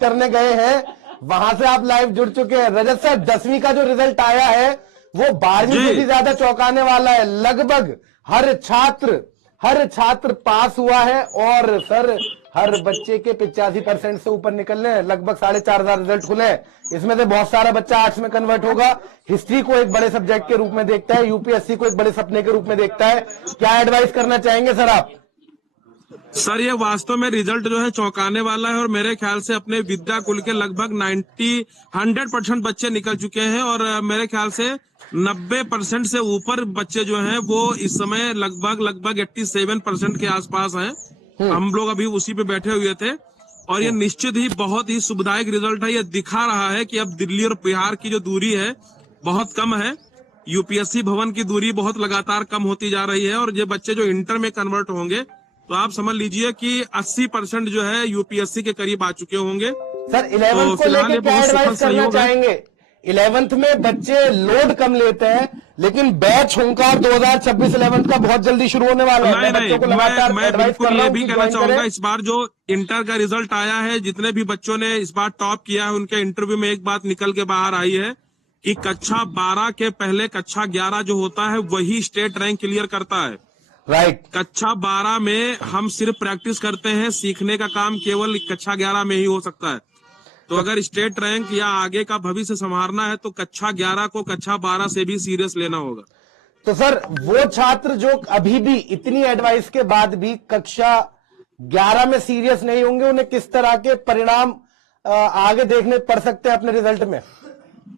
करने गए हैं, वहां से आप लाइव जुड़ चुके हैं। रजत सर, 10वीं का जो रिजल्ट आया है वो 12वीं से भी ज्यादा चौंकाने वाला है। लगभग हर छात्र पास हुआ है और सर हर बच्चे के 85% से ऊपर निकलने हैं। लगभग 4,500 रिजल्ट खुले हैं। इसमें से बहुत सारा बच्चा आर्ट्स में कन्वर्ट होगा। हिस्ट्री को एक बड़े सब्जेक्ट के रूप में देखता है, यूपीएससी को एक बड़े सपने के रूप में देखता है। क्या एडवाइस करना चाहेंगे सर आप? सर ये वास्तव में रिजल्ट जो है चौंकाने वाला है और मेरे ख्याल से अपने विद्या कुल के लगभग 100% बच्चे निकल चुके हैं और मेरे ख्याल से 90% से ऊपर बच्चे जो हैं वो इस समय लगभग 87% के आसपास हैं। हम लोग अभी उसी पे बैठे हुए थे और ये निश्चित ही बहुत ही सुखदायक रिजल्ट है। ये दिखा रहा है कि अब दिल्ली और बिहार की जो दूरी है बहुत कम है। यूपीएससी भवन की दूरी बहुत लगातार कम होती जा रही है और ये बच्चे जो इंटर में कन्वर्ट होंगे तो आप समझ लीजिए कि 80% जो है यूपीएससी के करीब आ चुके होंगे। सर 11th को लेकर क्या एडवाइस करना चाहेंगे? 11th में बच्चे लोड कम लेते हैं लेकिन बैच हुंकार 2026 11th का बहुत जल्दी शुरू होने वाला है। मैं बिल्कुल ये भी कहना चाहूंगा, इस बार जो इंटर का रिजल्ट आया है, जितने भी बच्चों ने इस बार टॉप किया है उनके इंटरव्यू में एक बात निकल के बाहर आई है कि कक्षा 12 के पहले कक्षा 11 जो होता है वही स्टेट रैंक क्लियर करता है। राइट। कक्षा 12 में हम सिर्फ प्रैक्टिस करते हैं, सीखने का काम केवल कक्षा 11 में ही हो सकता है। तो अगर स्टेट रैंक या आगे का भविष्य संभालना है तो कक्षा 11 को कक्षा 12 से भी सीरियस लेना होगा। तो सर वो छात्र जो अभी भी इतनी एडवाइस के बाद भी कक्षा 11 में सीरियस नहीं होंगे, उन्हें किस तरह के परिणाम आगे देखने पड़ सकते हैं अपने रिजल्ट में?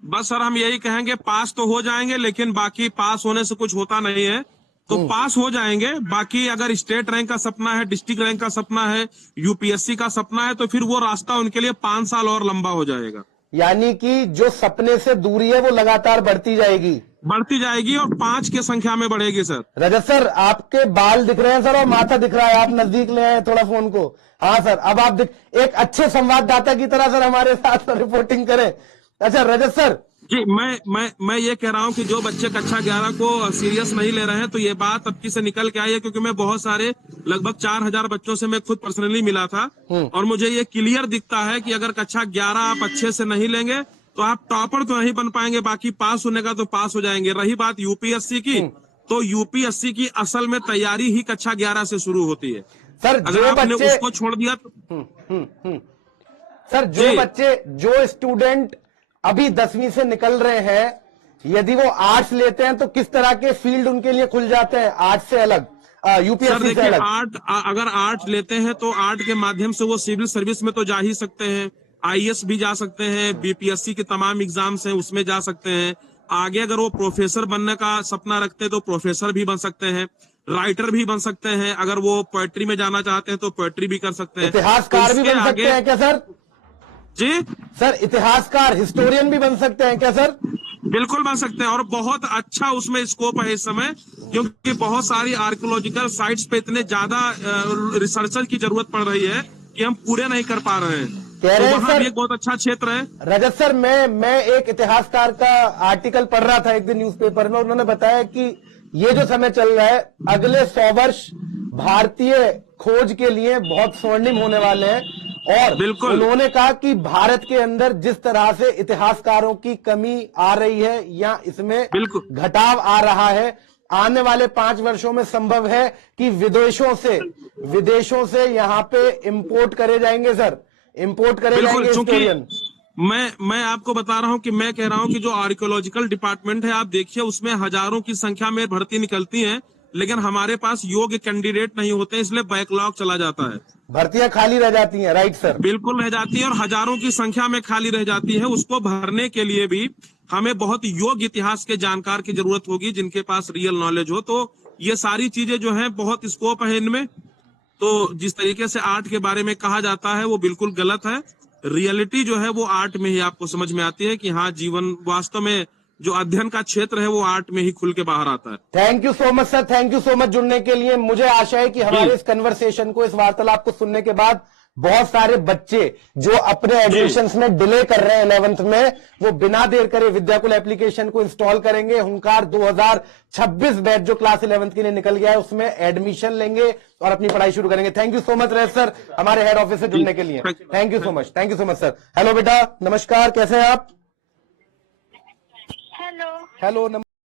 बस सर हम यही कहेंगे, पास तो हो जाएंगे लेकिन बाकी पास होने से कुछ होता नहीं है। तो पास हो जाएंगे, बाकी अगर स्टेट रैंक का सपना है, डिस्ट्रिक्ट रैंक का सपना है, यूपीएससी का सपना है तो फिर वो रास्ता उनके लिए 5 साल और लंबा हो जाएगा। यानी कि जो सपने से दूरी है वो लगातार बढ़ती जाएगी और 5 की संख्या में बढ़ेगी। सर रजत सर, आपके बाल दिख रहे हैं सर और माथा दिख रहा है, आप नजदीक ले आए थोड़ा फोन को। हाँ सर, अब आप एक अच्छे संवाददाता की तरह सर हमारे साथ रिपोर्टिंग करें। अच्छा रजत सर जी, मैं ये कह रहा हूँ कि जो बच्चे कक्षा 11 को सीरियस नहीं ले रहे हैं तो ये बात अब की से निकल के आई है, क्योंकि मैं बहुत सारे लगभग 4,000 बच्चों से मैं खुद पर्सनली मिला था और मुझे ये क्लियर दिखता है कि अगर कक्षा 11 आप अच्छे से नहीं लेंगे तो आप टॉपर तो नहीं बन पाएंगे, बाकी पास होने का तो पास हो जाएंगे। रही बात यूपीएससी की, तो यूपीएससी की असल में तैयारी ही कक्षा 11 से शुरू होती है। सर अगर आपने उसको छोड़ दिया तो सर जो स्टूडेंट अभी 10वीं से निकल रहे हैं, यदि वो आर्ट्स लेते हैं तो किस तरह के फील्ड उनके लिए खुल जाते हैं आर्ट्स से अलग, यूपीएससी से अलग? अगर आर्ट लेते हैं तो आर्ट के माध्यम से वो सिविल सर्विस में तो जा ही सकते हैं, आईएएस भी जा सकते हैं, बीपीएससी के तमाम एग्जाम्स हैं उसमें जा सकते हैं। आगे अगर वो प्रोफेसर बनने का सपना रखते हैं तो प्रोफेसर भी बन सकते हैं, राइटर भी बन सकते हैं। अगर वो पोएट्री में जाना चाहते हैं तो पोएट्री भी कर सकते हैं, इतिहासकार भी बन सकते हैं क्या सर? जी सर इतिहासकार, हिस्टोरियन भी बन सकते हैं क्या सर? बिल्कुल बन सकते हैं और बहुत अच्छा उसमें स्कोप है इस समय, क्योंकि बहुत सारी आर्कियोलॉजिकल साइट्स पे इतने ज्यादा रिसर्चर की जरूरत पड़ रही है कि हम पूरे नहीं कर पा रहे हैं। तो वहाँ भी एक बहुत अच्छा क्षेत्र है। रजत सर, मैं एक इतिहासकार का आर्टिकल पढ़ रहा था एक दिन न्यूज़पेपर में, उन्होंने बताया कि ये जो समय चल रहा है अगले 100 वर्ष भारतीय खोज के लिए बहुत स्वर्णिम होने वाले हैं। और उन्होंने कहा कि भारत के अंदर जिस तरह से इतिहासकारों की कमी आ रही है या इसमें घटाव आ रहा है, आने वाले 5 वर्षों में संभव है कि विदेशों से यहाँ पे इंपोर्ट करे जाएंगे सर, इंपोर्ट करे जाएंगे हिस्टोरियन। मैं आपको बता रहा हूँ कि मैं कह रहा हूँ कि जो आर्कियोलॉजिकल डिपार्टमेंट है, आप देखिए उसमें हजारों की संख्या में भर्ती निकलती है, लेकिन हमारे पास योग्य कैंडिडेट नहीं होते, इसलिए बैकलॉग चला जाता है, भर्तियां खाली रह जाती हैं। राइट सर, बिल्कुल रह जाती है और हजारों की संख्या में खाली रह जाती है। उसको भरने के लिए भी हमें बहुत योग्य इतिहास के जानकार की जरूरत होगी, जिनके पास रियल नॉलेज हो। तो ये सारी चीजें जो है बहुत स्कोप है इनमें। तो जिस तरीके से आर्ट के बारे में कहा जाता है वो बिल्कुल गलत है। रियलिटी जो है वो आर्ट में ही आपको समझ में आती है कि हाँ, जीवन वास्तव में जो अध्ययन का क्षेत्र है वो आर्ट में ही खुल के बाहर आता है। Thank you so much sir, thank you so much जुड़ने के लिए। मुझे आशा है कि हमारे इस कन्वर्सेशन को, इस वार्तालाप को सुनने के बाद बहुत सारे बच्चे जो अपने एडमिशंस में डिले कर रहे हैं 11th में, वो बिना देर करे विद्याकुल एप्लीकेशन को इंस्टॉल करेंगे। हुंकार 2026 बैच जो क्लास 11th के लिए निकल गया है उसमें एडमिशन लेंगे और अपनी पढ़ाई शुरू करेंगे। Thank you so much Rais sir हमारे हेड ऑफिस से जुड़ने के लिए। Thank you so much, thank you so much sir. Hello बेटा, नमस्कार, कैसे हैं आप? हेलो। हेलो।